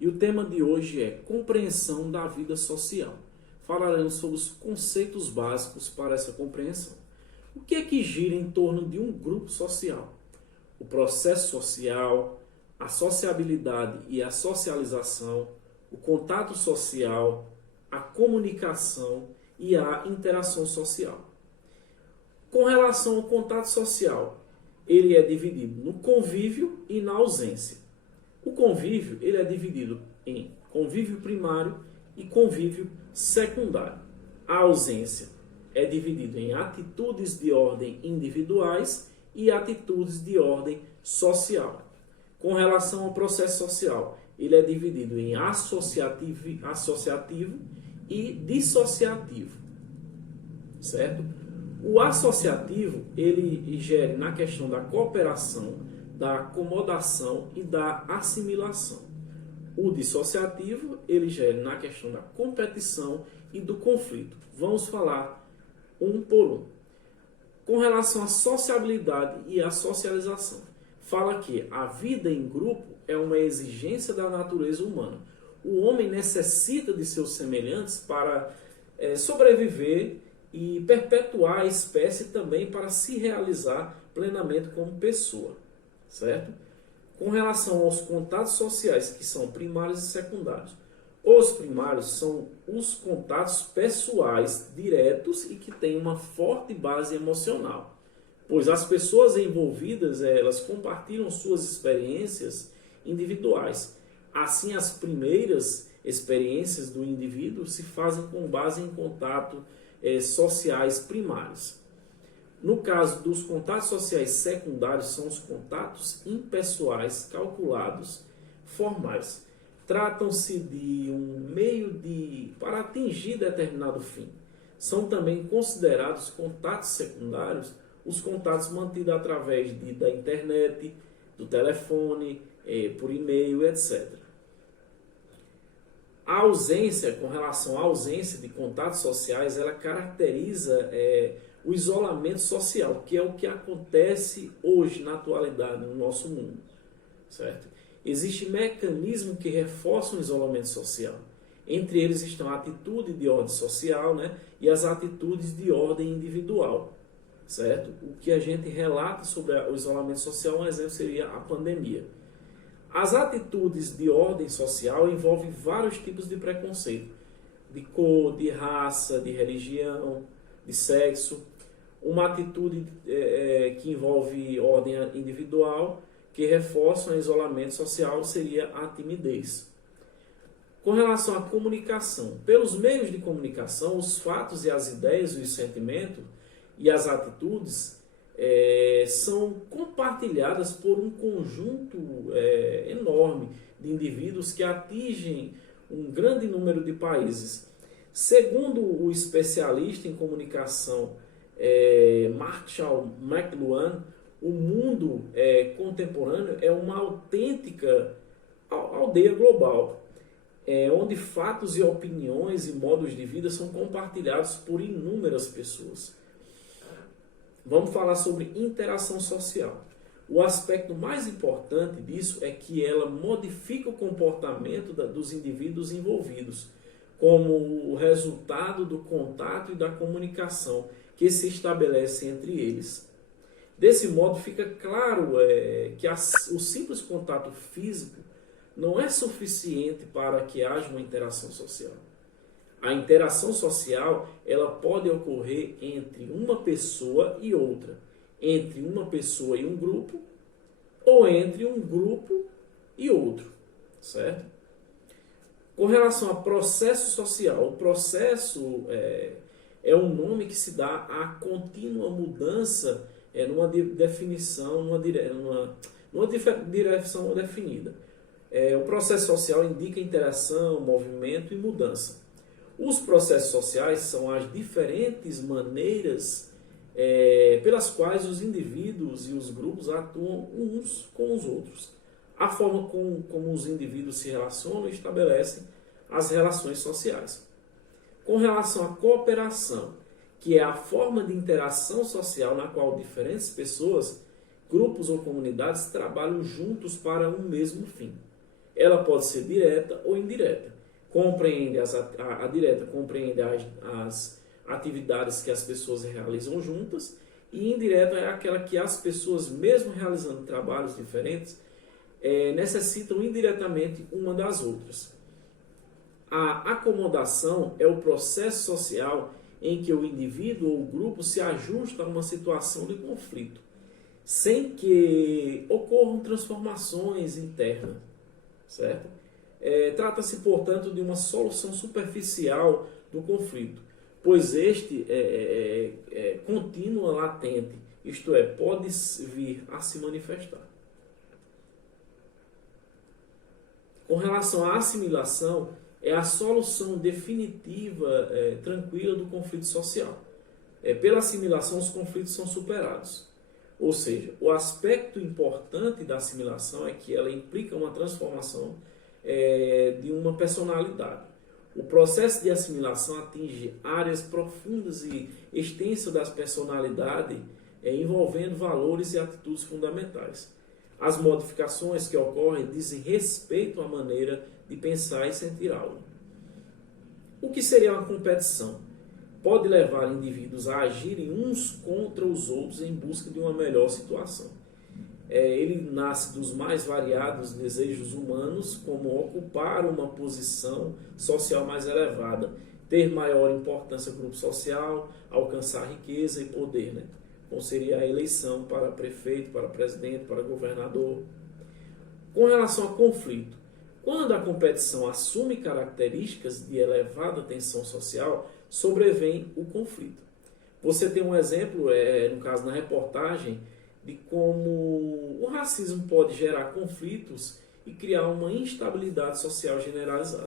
e o tema de hoje é compreensão da vida social. Falaremos sobre os conceitos básicos para essa compreensão. O que é que gira em torno de um grupo social? O processo social, a sociabilidade e a socialização, o contato social, a comunicação e a interação social. Com relação ao contato social, ele é dividido no convívio e na ausência. O convívio ele é dividido em convívio primário e convívio secundário. A ausência é dividida em atitudes de ordem individuais e atitudes de ordem social. Com relação ao processo social, ele é dividido em associativo e dissociativo, certo? O associativo, ele gere na questão da cooperação, da acomodação e da assimilação. O dissociativo, ele gere na questão da competição e do conflito. Vamos falar um por um. Com relação à sociabilidade e à socialização, fala que a vida em grupo é uma exigência da natureza humana. O homem necessita de seus semelhantes para sobreviver e perpetuar a espécie também para se realizar plenamente como pessoa, certo? Com relação aos contatos sociais, que são primários e secundários, os primários são os contatos pessoais diretos e que têm uma forte base emocional, pois as pessoas envolvidas elas compartilham suas experiências individuais. Assim, as primeiras experiências do indivíduo se fazem com base em contato sociais primários. No caso dos contatos sociais secundários, são os contatos impessoais, calculados, formais. Tratam-se de um meio para atingir determinado fim. São também considerados contatos secundários os contatos mantidos através da internet, do telefone, por e-mail, etc. A ausência, com relação à ausência de contatos sociais, ela caracteriza o isolamento social, que é o que acontece hoje, na atualidade, no nosso mundo, certo? Existem mecanismos que reforçam o isolamento social. Entre eles estão a atitude de ordem social, né, e as atitudes de ordem individual, certo? O que a gente relata sobre o isolamento social, um exemplo seria a pandemia. As atitudes de ordem social envolvem vários tipos de preconceito, de cor, de raça, de religião, de sexo. Uma atitude que envolve ordem individual, que reforça o isolamento social, seria a timidez. Com relação à comunicação, pelos meios de comunicação, os fatos e as ideias, os sentimentos e as atitudes são compartilhadas por um conjunto enorme de indivíduos que atingem um grande número de países. Segundo o especialista em comunicação Marshall McLuhan, o mundo contemporâneo é uma autêntica aldeia global, onde fatos e opiniões e modos de vida são compartilhados por inúmeras pessoas. Vamos falar sobre interação social. O aspecto mais importante disso é que ela modifica o comportamento dos indivíduos envolvidos, como o resultado do contato e da comunicação que se estabelece entre eles. Desse modo, fica claro que o simples contato físico não é suficiente para que haja uma interação social. A interação social ela pode ocorrer entre uma pessoa e outra, entre uma pessoa e um grupo, ou entre um grupo e outro, certo? Com relação ao processo social, o processo é um nome que se dá à contínua mudança numa definição, numa direção definida. O processo social indica interação, movimento e mudança. Os processos sociais são as diferentes maneiras pelas quais os indivíduos e os grupos atuam uns com os outros. A forma como os indivíduos se relacionam e estabelecem as relações sociais. Com relação à cooperação, que é a forma de interação social na qual diferentes pessoas, grupos ou comunidades trabalham juntos para um mesmo fim. Ela pode ser direta ou indireta. Compreende a direta compreende as atividades que as pessoas realizam juntas, e indireta é aquela que as pessoas, mesmo realizando trabalhos diferentes, necessitam indiretamente uma das outras. A acomodação é o processo social em que o indivíduo ou o grupo se ajusta a uma situação de conflito, sem que ocorram transformações internas, certo? Trata-se, portanto, de uma solução superficial do conflito, pois este continua latente, isto é, pode vir a se manifestar. Com relação à assimilação, é a solução definitiva, tranquila do conflito social. Pela assimilação, os conflitos são superados. Ou seja, o aspecto importante da assimilação é que ela implica uma transformação de uma personalidade. O processo de assimilação atinge áreas profundas e extensas da personalidade, envolvendo valores e atitudes fundamentais. As modificações que ocorrem dizem respeito à maneira de pensar e sentir algo. O que seria uma competição? Pode levar indivíduos a agirem uns contra os outros em busca de uma melhor situação. Ele nasce dos mais variados desejos humanos, como ocupar uma posição social mais elevada, ter maior importância no grupo social, alcançar riqueza e poder, né? Como seria a eleição para prefeito, para presidente, para governador. Com relação ao conflito, quando a competição assume características de elevada tensão social, sobrevém o conflito. Você tem um exemplo, no caso na reportagem, de como o racismo pode gerar conflitos e criar uma instabilidade social generalizada.